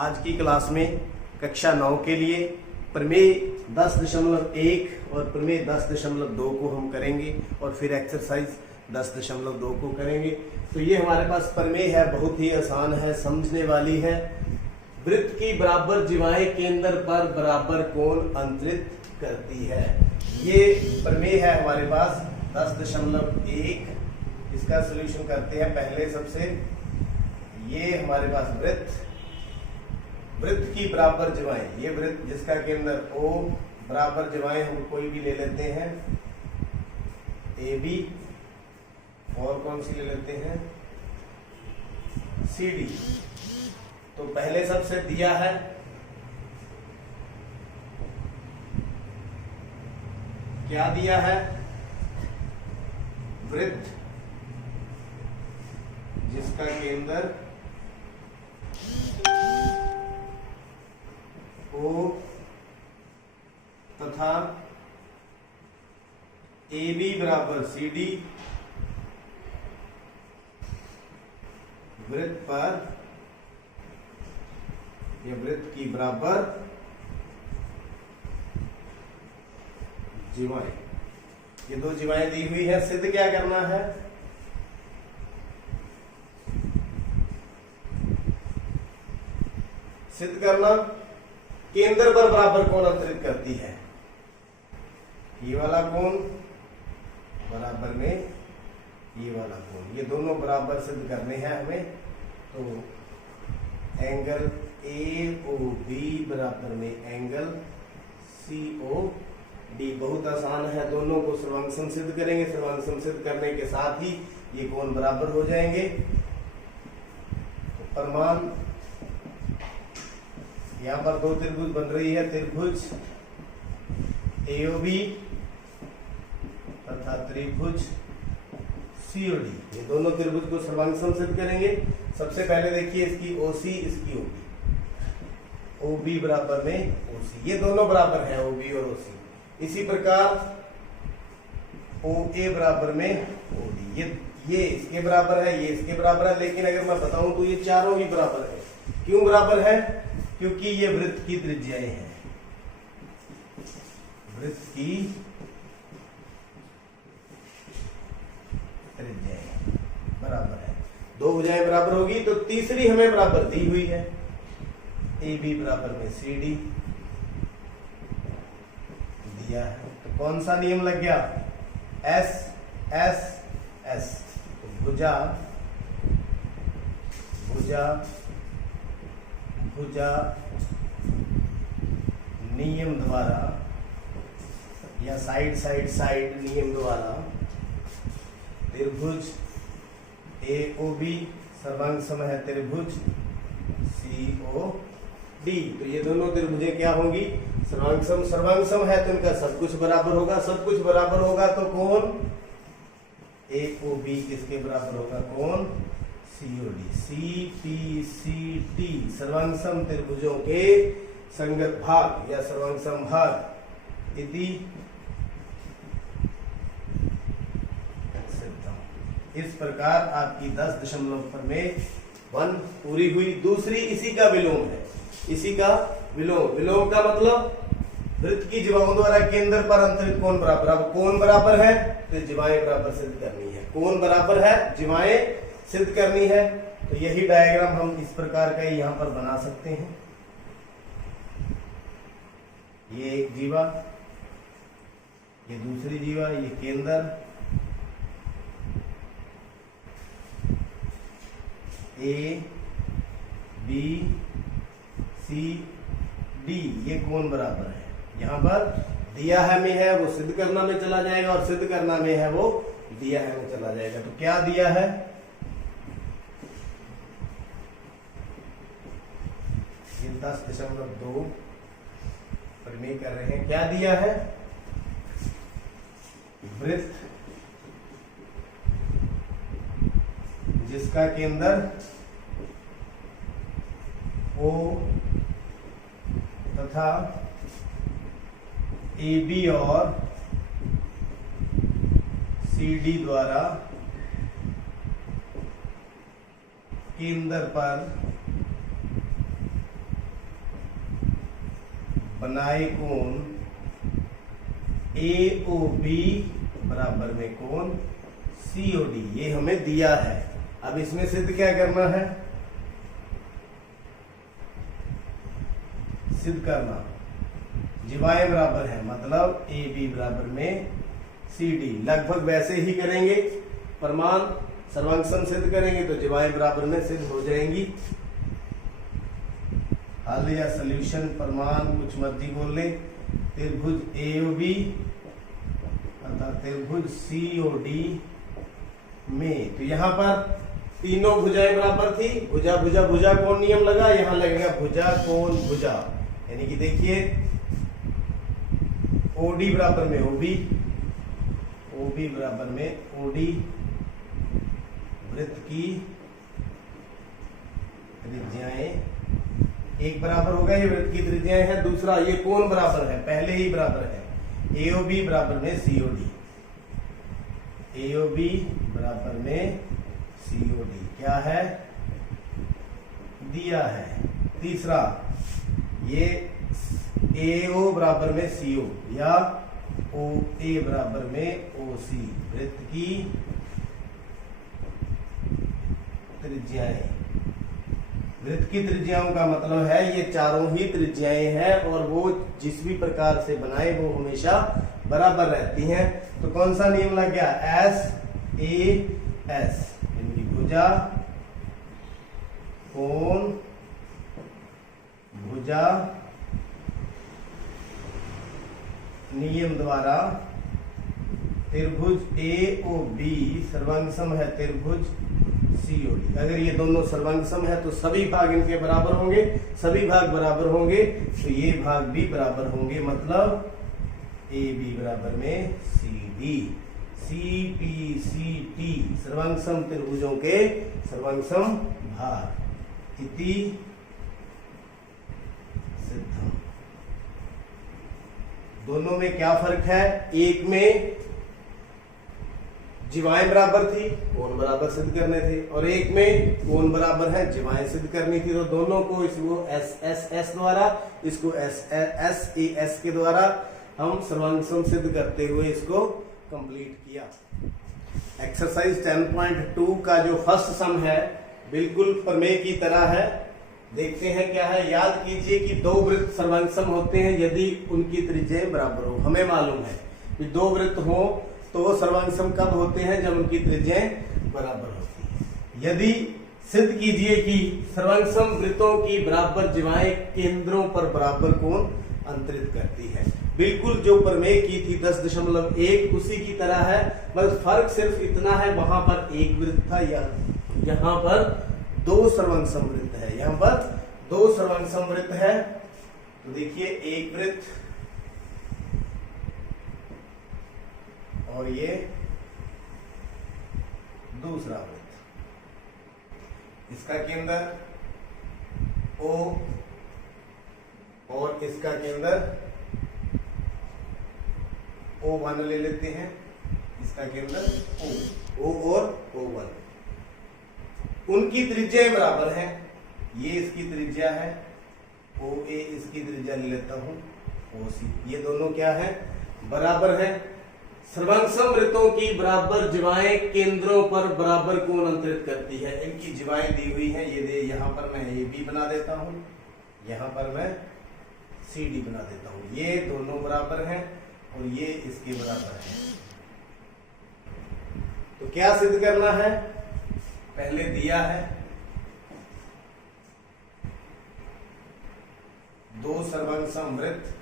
आज की क्लास में कक्षा 9 के लिए प्रमेय 10.1 और प्रमेय 10.2 को हम करेंगे और फिर एक्सरसाइज 10.2 को करेंगे। तो ये हमारे पास प्रमेय है, बहुत ही आसान है, समझने वाली है। वृत्त की बराबर जीवाएं केंद्र पर बराबर कोण अंतरित करती है। ये प्रमेय है हमारे पास 10.1। इसका सॉल्यूशन करते हैं। पहले सबसे ये हमारे पास वृत्त की बराबर जीवाएं, ये वृत्त जिसका केंद्र O बराबर जीवाएं हम कोई भी ले लेते हैं, AB और कौन सी ले लेते हैं, CD। तो पहले सबसे दिया है क्या दिया है, वृत्त जिसका केंद्र O तथा AB बराबर CD वृत्त पर या वृत्त की बराबर जीवाएं, ये दो जीवाएं दी हुई है। सिद्ध क्या करना है, सिद्ध करना केंद्र पर बराबर कोण अंतरित करती है। ये वाला कोण बराबर में ये वाला कोण, ये दोनों बराबर सिद्ध करने हैं हमें। तो एंगल AOB बराबर में एंगल COD। बहुत आसान है, दोनों को सर्वांग सिद्ध करेंगे। सर्वांग सिद्ध करने के साथ ही ये कोण बराबर हो जाएंगे। तो प्रमाण यहाँ पर दो त्रिभुज बन रही है, त्रिभुज AOB तथा त्रिभुज COD। ये दोनों त्रिभुज को सर्वांग सिद्ध करेंगे। सबसे पहले देखिए इसकी OC, इसकी OB बराबर में OC, ये दोनों बराबर हैं OB और OC। इसी प्रकार OA बराबर में OD, ये इसके बराबर है, ये इसके बराबर है। लेकिन अगर मैं बताऊं तो ये चारों ही बराबर है। क्यों बराबर है, क्योंकि ये वृत्त की त्रिज्याएं हैं। वृत्त की त्रिज्याएं बराबर है, दो भुजाएं बराबर होगी। तो तीसरी हमें बराबर दी हुई है, AB बराबर में CD दिया है। तो कौन सा नियम लग गया, S तो भुजा नियम द्वारा या साइड नियम द्वारा त्रिभुज AOB सर्वांग सम है त्रिभुज COD। तो ये दोनों त्रिभुजें क्या होंगी, सर्वांग सम है तो इनका सब कुछ बराबर होगा। सब कुछ बराबर होगा तो कोण AOB किसके बराबर होगा, कोण COD। CPCT सर्वांग सम त्रिभुजों के संगत भाग या सर्वांग सम भाग इति सिद्धम। इस प्रकार आपकी 10.1 पूरी हुई। दूसरी इसी का विलोम है, इसी का विलोम का मतलब वृत्त की जीवाओं द्वारा केंद्र पर अंतरित कोण बराबर। अब कोण बराबर है तो जीवाएं बराबर सिद्ध करनी है। कोण बराबर है, जीवाएं सिद्ध करनी है। तो यही डायग्राम हम इस प्रकार का यहां पर बना सकते हैं। ये एक जीवा, ये दूसरी जीवा, ये केंद्र, A B C D, ये कोण बराबर है। यहां पर दिया है में है वो सिद्ध करना में चला जाएगा और सिद्ध करना में है वो दिया है में चला जाएगा। तो क्या दिया है, 10.2 प्रमेय कर रहे हैं। क्या दिया है, वृत्त जिसका केंद्र O तथा AB और CD द्वारा केंद्र पर बनाए कोण AOB बराबर में कोण COD, ये हमें दिया है। अब इसमें सिद्ध क्या करना है, सिद्ध करना जीवाएं बराबर है, मतलब AB बराबर में CD। लगभग वैसे ही करेंगे, प्रमाण सर्वांग सम सिद्ध करेंगे तो जीवाएं बराबर में सिद्ध हो जाएंगी। हल या सॉल्यूशन, प्रमाण कुछ मर्जी बोल ले। त्रिभुज AOB अर्थात त्रिभुज COD में, तो यहां पर तीनों भुजाएं बराबर थी, भुजा भुजा भुजा कोण नियम लगा, यहां लगेगा भुजा कोण भुजा, यानी कि देखिए OD बराबर में OB बराबर में OD, वृत्त की त्रिज्याएं एक बराबर होगा, ये वृत्त की त्रिज्याएं है। दूसरा ये कोण बराबर है, पहले ही बराबर है, AOB बराबर में COD, AOB बराबर में COD क्या है, दिया है। तीसरा ये AO बराबर में CO या OA बराबर में OC, वृत्त की त्रिज्याएं। वृत्त की त्रिज्याओं का मतलब है ये चारों ही त्रिज्याएं हैं और वो जिस भी प्रकार से बनाए वो हमेशा बराबर रहती हैं। तो कौन सा नियम लग गया, SAS, इनकी भुजा कोण भुजा नियम द्वारा त्रिभुज AOB सर्वांग सम है त्रिभुज COD। अगर ये दोनों सर्वांग सम है तो सभी भाग इनके बराबर होंगे, सभी भाग बराबर होंगे तो ये भाग भी बराबर होंगे, मतलब AB बराबर में CD, CPCT सर्वांग सम त्रिभुजों के सर्वांग सम भाग। इति सिद्धम। दोनों में क्या फर्क है, एक में जीवाएं बराबर थी, कोण बराबर सिद्ध करने थे, और एक में कोण बराबर है, जीवाएं सिद्ध करनी थी। तो दोनों को इसको SSS द्वारा, इसको SAS के द्वारा हम सर्वांग सम सिद्ध करते हुए इसको कंप्लीट किया। एक्सरसाइज 10.2 का जो फर्स्ट सम है बिल्कुल प्रमेय की तरह है। देखते हैं क्या है। याद कीजिए कि दो वृत्त सर्वांग सम होते हैं यदि उनकी त्रिज्याएं बराबर हो। हमें मालूम है कि दो वृत्त हो तो वो सर्वांग सम कब होते हैं, जब उनकी त्रिज्याएं बराबर होती हैं। यदि सिद्ध कीजिए कि सर्वांग सम वृत्तों की बराबर जीवाएं केंद्रों पर बराबर कोण अंतरित करती है। बिल्कुल जो प्रमेय की थी 10.1 उसी की तरह है, बस फर्क सिर्फ इतना है, वहां पर एक वृत्त था या यहाँ पर दो सर्वांग सम वृत्त है, यहाँ पर दो सर्वांग सम वृत्त है। तो देखिए एक वृत्त और ये दूसरा वृत्त, इसका केंद्र O और इसका केंद्र O1 ले लेते हैं, इसका केंद्र O और O1, उनकी त्रिज्याएं बराबर हैं। ये इसकी त्रिज्या है OA, इसकी त्रिज्या ले लेता हूं OC, ये दोनों क्या है, बराबर है। सर्वांग सम वृत्तों की बराबर जीवाएं केंद्रों पर बराबर कोण अंतरित करती है। इनकी जीवाएं दी हुई हैं, ये दे, यहां पर मैं AB बना देता हूं, यहां पर मैं CD बना देता हूं। ये दोनों बराबर हैं और ये इसके बराबर है। तो क्या सिद्ध करना है, पहले दिया है दो सर्वांग सम वृत्त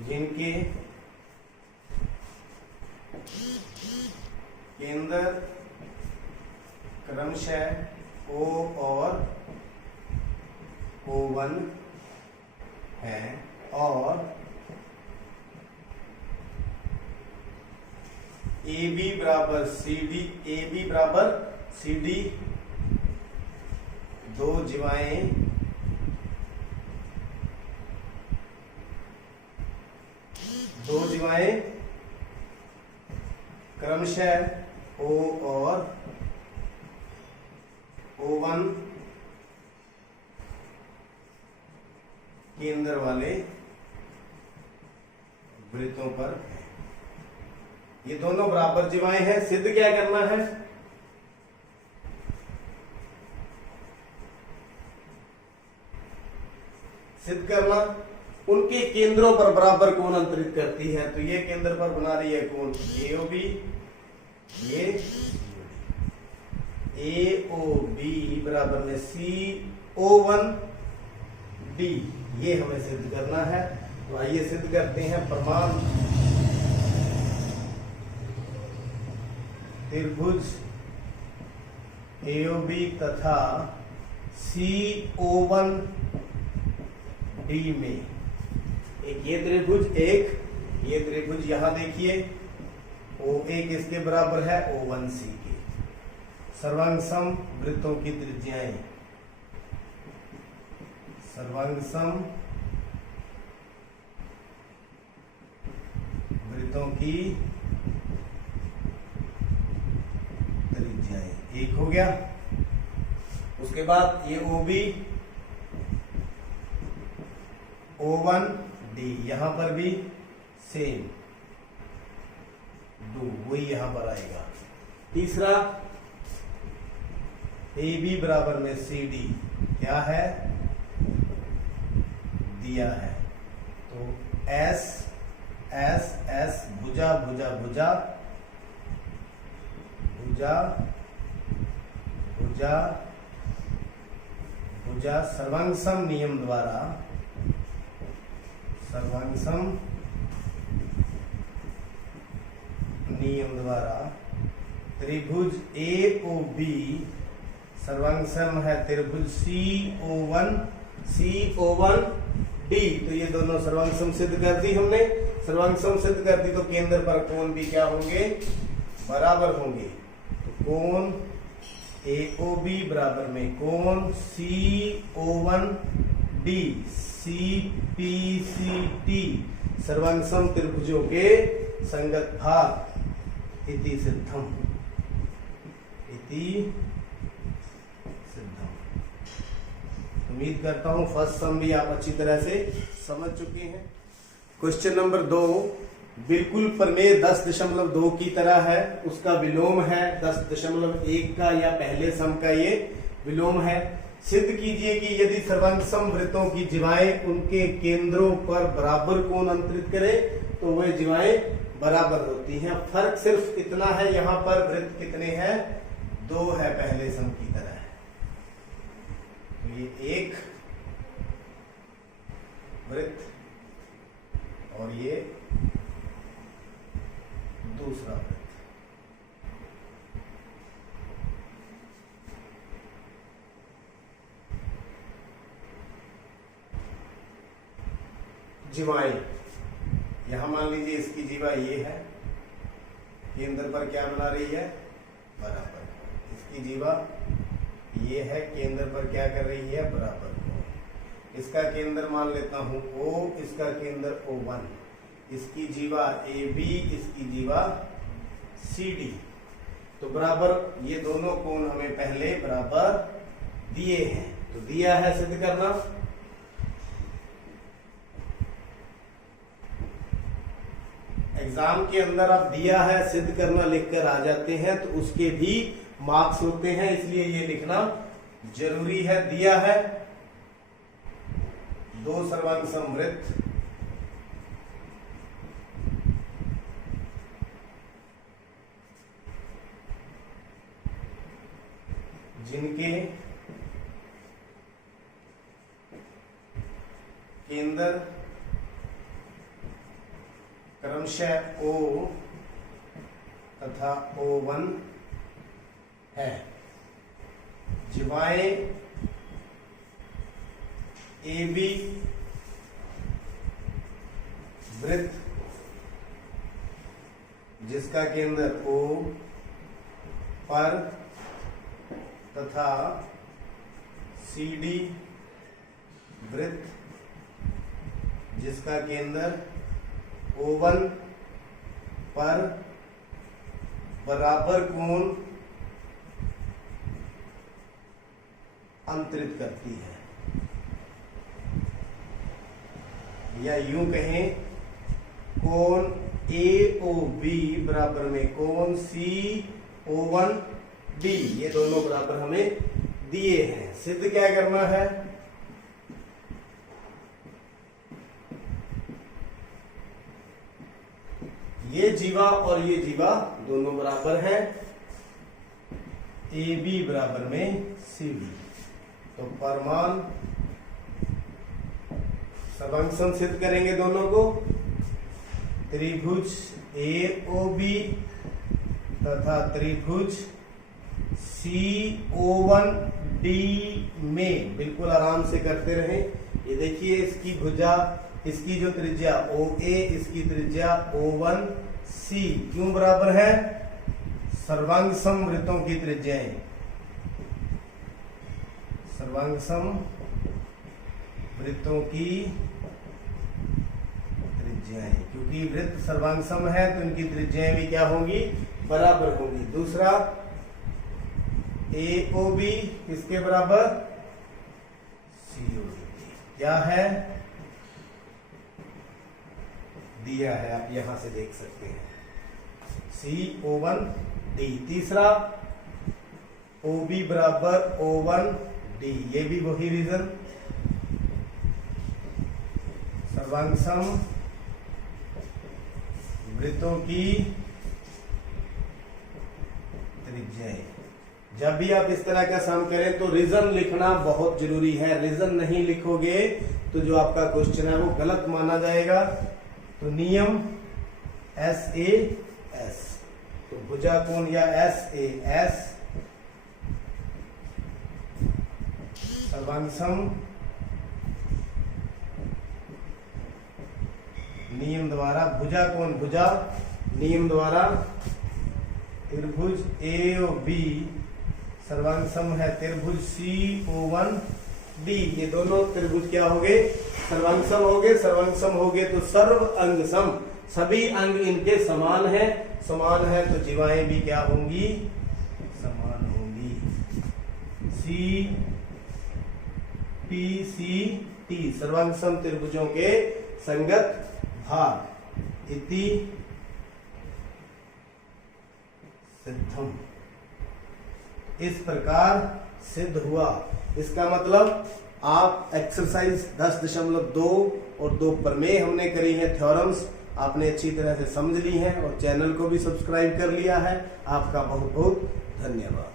जिनके केंद्र क्रमशः O और O1 है और AB बराबर CD, दो जीवाएं क्रमशः O और O1 केंद्र वाले वृत्तों पर है। ये दोनों बराबर जिवाएं हैं। सिद्ध क्या करना है? सिद्ध करना उनके केंद्रों पर बराबर कोण अंतरित करती है। तो ये केंद्र पर बना रही है कोण AOB, ये AOB बराबर में CO1D, ये हमें सिद्ध करना है। तो आइए सिद्ध करते हैं। प्रमाण त्रिभुज AOB तथा CO1D में एक ये त्रिभुज, एक ये त्रिभुज, यहां देखिए OA किसके बराबर है? O1C के। सर्वांगसम वृत्तों की त्रिज्याएं, सर्वांगसम वृत्तों की त्रिज्याएं, एक हो गया। उसके बाद ये OB O1D, यहां पर भी सेम दो, वही यहां पर आएगा। तीसरा AB बराबर में CD, क्या है? दिया है। तो S S S भुजा भुजा भुजा भुजा भुजा भुजा सर्वांगसम नियम द्वारा, सर्वांगसम नियम द्वारा त्रिभुज AOB सर्वांगसम है त्रिभुज CO1D। तो ये दोनों सर्वांगसम सिद्ध कर दी हमने। सर्वांगसम सिद्ध कर दी तो केंद्र पर कोण भी क्या होंगे? बराबर होंगे। तो कोण AOB बराबर में कोण CO1D CPCT सर्वांगसम त्रिभुजों के संगत भाग इति सिद्धम, इति सिद्धम। उम्मीद करता हूं फर्स्ट सम भी आप अच्छी तरह से समझ चुके हैं। क्वेश्चन नंबर 2 बिल्कुल प्रमेय 10.2 की तरह है, उसका विलोम है 10.1 का, या पहले सम का ये विलोम है। सिद्ध कीजिए कि यदि सर्वांगसम वृत्तों की जिवाएं उनके केंद्रों पर बराबर कोण अंतरित करें तो वे जिवाएं बराबर होती हैं। फर्क सिर्फ इतना है, यहां पर वृत्त कितने हैं? 2 है, पहले सम की तरह। तो ये एक वृत्त और ये दूसरा वृत्त। जिवाएं, यहां मान लीजिए इसकी जीवा ये है, केंद्र पर क्या बना रही है? बराबर। इसकी जीवा ये है, केंद्र पर क्या कर रही है? बराबर। इसका केंद्र मान लेता हूं O, इसका केंद्र O1, इसकी जीवा AB, इसकी जीवा CD। तो बराबर ये दोनों कोण हमें पहले बराबर दिए हैं। तो दिया है, सिद्ध करना। एग्जाम के अंदर आप दिया है सिद्ध करना लिखकर आ जाते हैं तो उसके भी मार्क्स होते हैं, इसलिए ये लिखना जरूरी है। दिया है 2 सर्वांगसम वृत्त जिनके केंद्र क्रमशः O तथा O1 है। जिवाएं AB वृत्त जिसका केंद्र O पर तथा CD वृत्त जिसका केंद्र O1 पर बराबर कोण अंतरित करती है, या यूं कहें कोण AOB बराबर में कोण CO1D, ये दोनों बराबर हमें दिए हैं। सिद्ध क्या करना है, ये जीवा और ये जीवा दोनों बराबर हैं, AB बराबर में CB, तो परमान सर्वांग सिद्ध करेंगे दोनों को। त्रिभुज AOB तथा त्रिभुज CO1D में बिल्कुल आराम से करते रहें। ये देखिए इसकी भुजा, इसकी जो त्रिज्या OA, इसकी त्रिज्या O1C क्यों बराबर है, सर्वांग सम वृत्तों की त्रिज्याएं, सर्वांग सम वृत्तों की त्रिज्याएं, क्योंकि वृत्त सर्वांग सम है तो इनकी त्रिज्याएं भी क्या होंगी, बराबर होंगी। दूसरा AOB किसके बराबर, COD, क्या है दिया है, आप यहां से देख सकते हैं CO1D। तीसरा OB बराबर O1D, ये भी वही रीजन, सर्वांग सम वृत्तों की त्रिज्याएं। जब भी आप इस तरह का सम करें तो रीजन लिखना बहुत जरूरी है, रीजन नहीं लिखोगे तो जो आपका क्वेश्चन है वो गलत माना जाएगा। तो नियम SAS, तो भुजा कोण या SAS सर्वांग सम नियम द्वारा, भुजा कोण भुजा नियम द्वारा त्रिभुज AOB सर्वांग सम है त्रिभुज CO1D, ये दोनों त्रिभुज क्या हो गए, सर्वांग सम हो गए। सर्वांग सम हो गए तो सर्व अंग सम, सभी अंग इनके समान है, समान है तो जीवाएं भी क्या होंगी, समान होंगी। CPCT सर्वांग सम त्रिभुजों के संगत भाग, इति सिद्धम, इस प्रकार सिद्ध हुआ। इसका मतलब आप एक्सरसाइज 10.2 और 2 प्रमेय हमने करी है, थ्योरम्स आपने अच्छी तरह से समझ ली हैं और चैनल को भी सब्सक्राइब कर लिया है। आपका बहुत बहुत धन्यवाद।